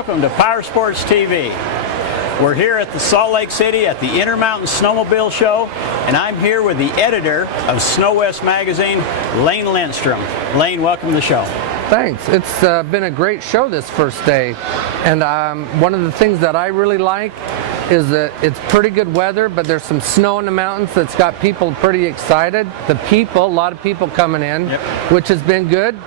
Welcome to Power Sports TV. We're here at the Salt Lake City at the Intermountain Snowmobile Show, and I'm here with the editor of SnoWest Magazine, Lindstrom. Lane, welcome to the show. Thanks. It's been a great show this first day, and one of the things that I really like is that it's pretty good weather, but there's some snow in the mountains that's got people pretty excited. A lot of people coming in, which has been good.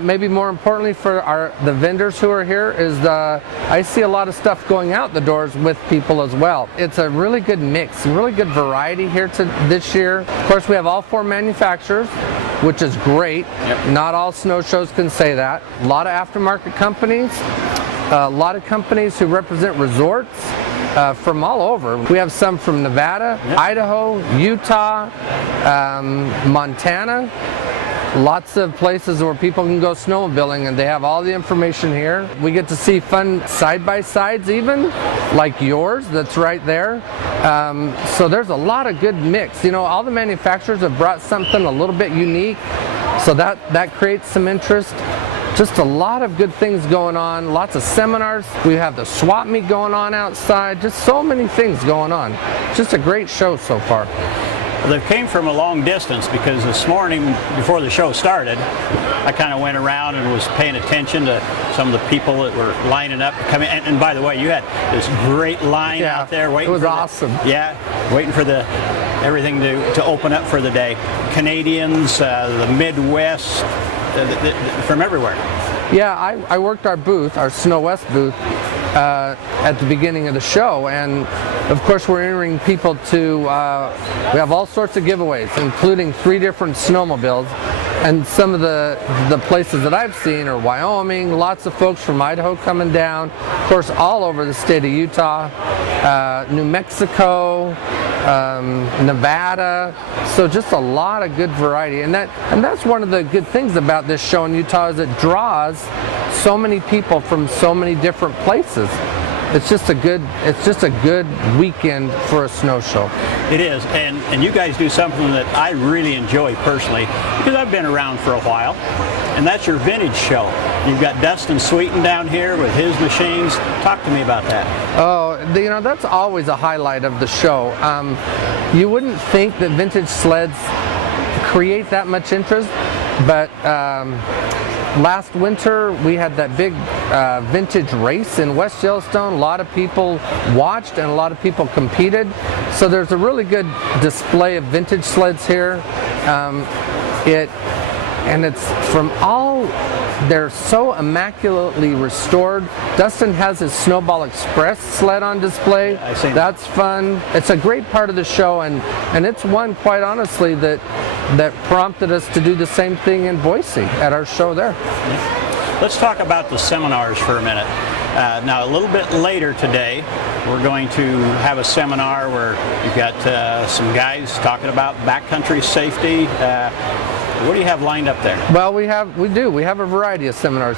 Maybe more importantly for the vendors who are here is I see a lot of stuff going out the doors with people as well. It's a really good mix, really good variety here this year. Of course, we have all four manufacturers, which is great. Not all snow shows can say that. A lot of aftermarket companies, a lot of companies who represent resorts from all over. We have some from Nevada, Idaho, Utah, Montana. Lots of places where people can go snowmobiling, and they have all the information here. We get to see fun side-by-sides even, like yours that's right there. So there's a lot of good mix. You know, all the manufacturers have brought something a little bit unique, so that creates some interest. Just a lot of good things going on, lots of seminars. We have the swap meet going on outside, just so many things going on. Just a great show so far. Well, they came from a long distance because this morning, before the show started, I kind of went around and was paying attention to some of the people that were lining up to come in. And by the way, you had this great line out there waiting. It was awesome. Waiting for everything to open up for the day. Canadians, the Midwest, from everywhere. Yeah, I worked our booth, our SnoWest booth, at the beginning of the show, and of course we're entering people to, we have all sorts of giveaways, including 3 different snowmobiles, and some of the places that I've seen are Wyoming, lots of folks from Idaho coming down, of course all over the state of Utah, New Mexico, Nevada, so just a lot of good variety, and that's one of the good things about this show in Utah is it draws so many people from so many different places. It's just a good weekend for a snow show. It is, and you guys do something that I really enjoy personally because I've been around for a while, and that's your vintage show. You've got Dustin Sweeten down here with his machines. Talk to me about that. Oh, you know, that's always a highlight of the show. You wouldn't think that vintage sleds create that much interest, but last winter we had that big vintage race in West Yellowstone. A lot of people watched and a lot of people competed. So there's a really good display of vintage sleds here. It's from all, they're so immaculately restored. Dustin has his Snowball Express sled on display. I see. That's fun. It's a great part of the show, and it's one, quite honestly, that prompted us to do the same thing in Boise at our show there. Let's talk about the seminars for a minute. Now, a little bit later today, we're going to have a seminar where you've got some guys talking about backcountry safety. What do you have lined up there? Well, we have a variety of seminars.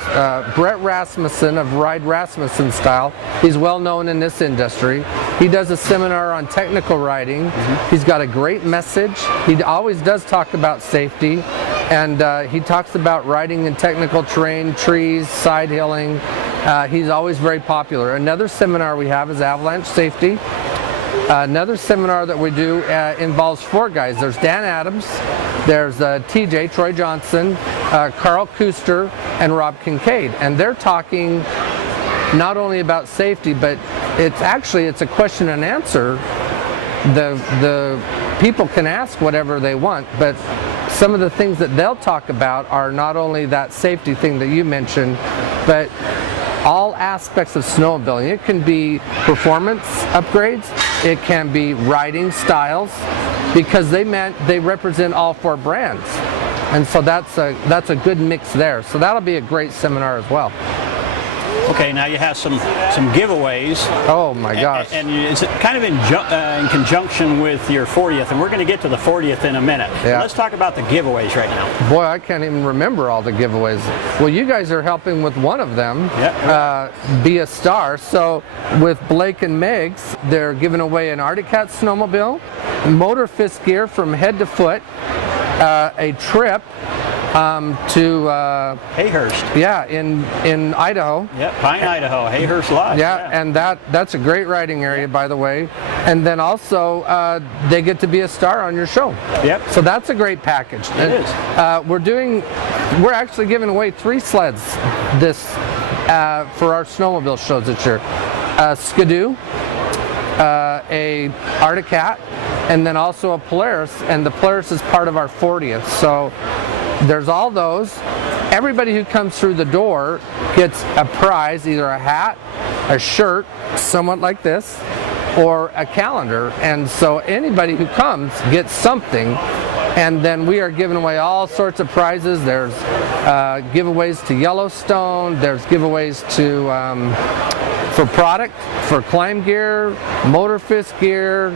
Brett Rasmussen of Ride Rasmussen Style, he's well known in this industry. He does a seminar on technical riding. He's got a great message. He always does talk about safety, and he talks about riding in technical terrain, trees, side hilling. He's always very popular. Another seminar we have is avalanche safety. Another seminar that we do involves 4 guys. There's Dan Adams, there's TJ, Troy Johnson, Carl Kuster, and Rob Kincaid. And they're talking not only about safety, but it's a question and answer. The people can ask whatever they want, but some of the things that they'll talk about are not only that safety thing that you mentioned, but all aspects of snowmobiling. It can be performance upgrades, it can be riding styles, because they represent all 4 brands, and so that's a good mix there. So that'll be a great seminar as well. Okay, now you have some giveaways. Oh my gosh! And it's kind of in conjunction with your 40th, and we're going to get to the 40th in a minute. Yeah. Let's talk about the giveaways right now. Boy, I can't even remember all the giveaways. Well, you guys are helping with one of them. Be a Star. So with Blake and Megs, they're giving away an Arctic Cat snowmobile, Motor Fist gear from head to foot, a trip, to Hayhurst. yeah, in Idaho. Yep, Pine, Idaho, Hayhurst Lodge. Yeah, and that's a great riding area, by the way. And then also they get to be a star on your show. Yep. So that's a great package. It is. We're actually giving away 3 sleds this for our snowmobile shows this year. Skidoo, a Arctic Cat, and then also a Polaris, and the Polaris is part of our 40th. So there's all those. Everybody who comes through the door gets a prize, either a hat, a shirt, somewhat like this, or a calendar. And so anybody who comes gets something. And then we are giving away all sorts of prizes. There's giveaways to Yellowstone. There's giveaways to for product, for climb gear, motor fist gear.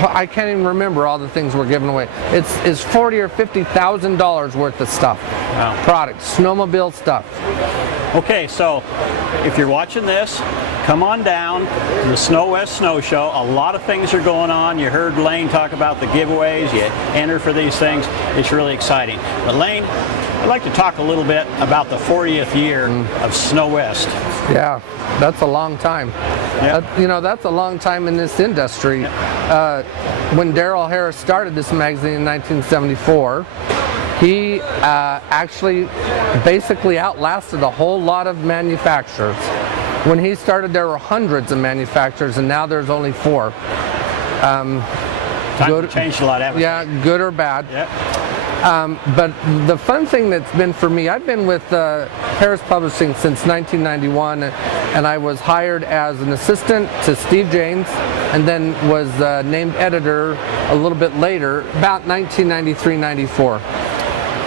I can't even remember all the things we're giving away. It's $40,000 or $50,000 worth of stuff. Wow. Product, snowmobile stuff. Okay, so if you're watching this, come on down to the SnoWest Snow Show. A lot of things are going on. You heard Lane talk about the giveaways. You enter for these things. It's really exciting. But Lane, I'd like to talk a little bit about the 40th year of SnoWest. Yeah, that's a long time. Yep. That's a long time in this industry. Yep. When Darrell Harris started this magazine in 1974, he actually basically outlasted a whole lot of manufacturers. When he started, there were hundreds of manufacturers, and now there's only 4. Times changed a lot, haven't yeah, good or bad. Yep. But the fun thing that's been for me, I've been with Harris Publishing since 1991, and I was hired as an assistant to Steve James, and then was named editor a little bit later, about 1993-94.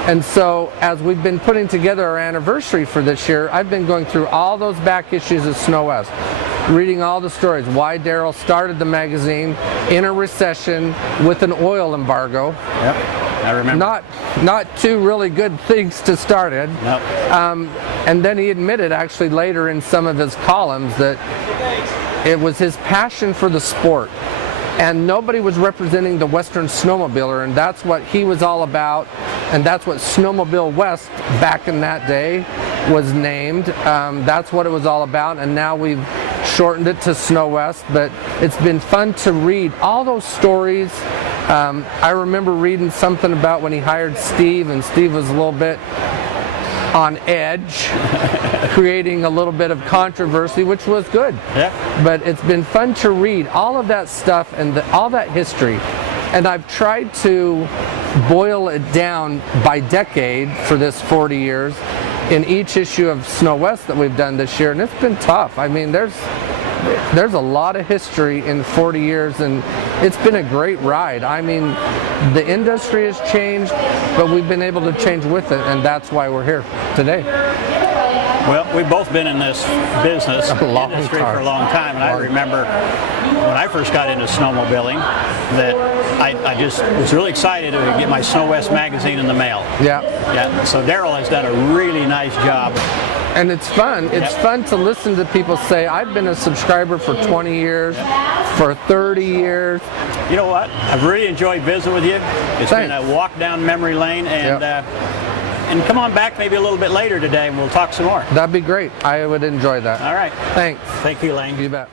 And so as we've been putting together our anniversary for this year, I've been going through all those back issues of SnoWest, reading all the stories, why Darrell started the magazine in a recession with an oil embargo. Yep, I remember. Not 2 really good things to start in. Nope. And then he admitted actually later in some of his columns that it was his passion for the sport. And nobody was representing the Western snowmobiler, and that's what he was all about, and that's what Snowmobile West back in that day was named. That's what it was all about, and now we've shortened it to SnoWest, but it's been fun to read all those stories. I remember reading something about when he hired Steve, and Steve was a little bit on edge, creating a little bit of controversy, which was good. Yep. But it's been fun to read all of that stuff and all that history. And I've tried to boil it down by decade for this 40 years in each issue of SnoWest that we've done this year, and it's been tough. I mean, there's a lot of history in 40 years, and it's been a great ride. I mean, the industry has changed, but we've been able to change with it, and that's why we're here today. Well, we've both been in this business industry for a long time, and I remember when I first got into snowmobiling that I just was really excited to get my SnoWest magazine in the mail. Yeah. Yeah. So Darrell has done a really nice job. And it's fun. It's fun to listen to people say, I've been a subscriber for 20 years, for 30 years. You know what? I've really enjoyed visiting with you. It's been a walk down memory lane, and and come on back maybe a little bit later today and we'll talk some more. That'd be great. I would enjoy that. All right. Thanks. Thank you, Lane. You bet.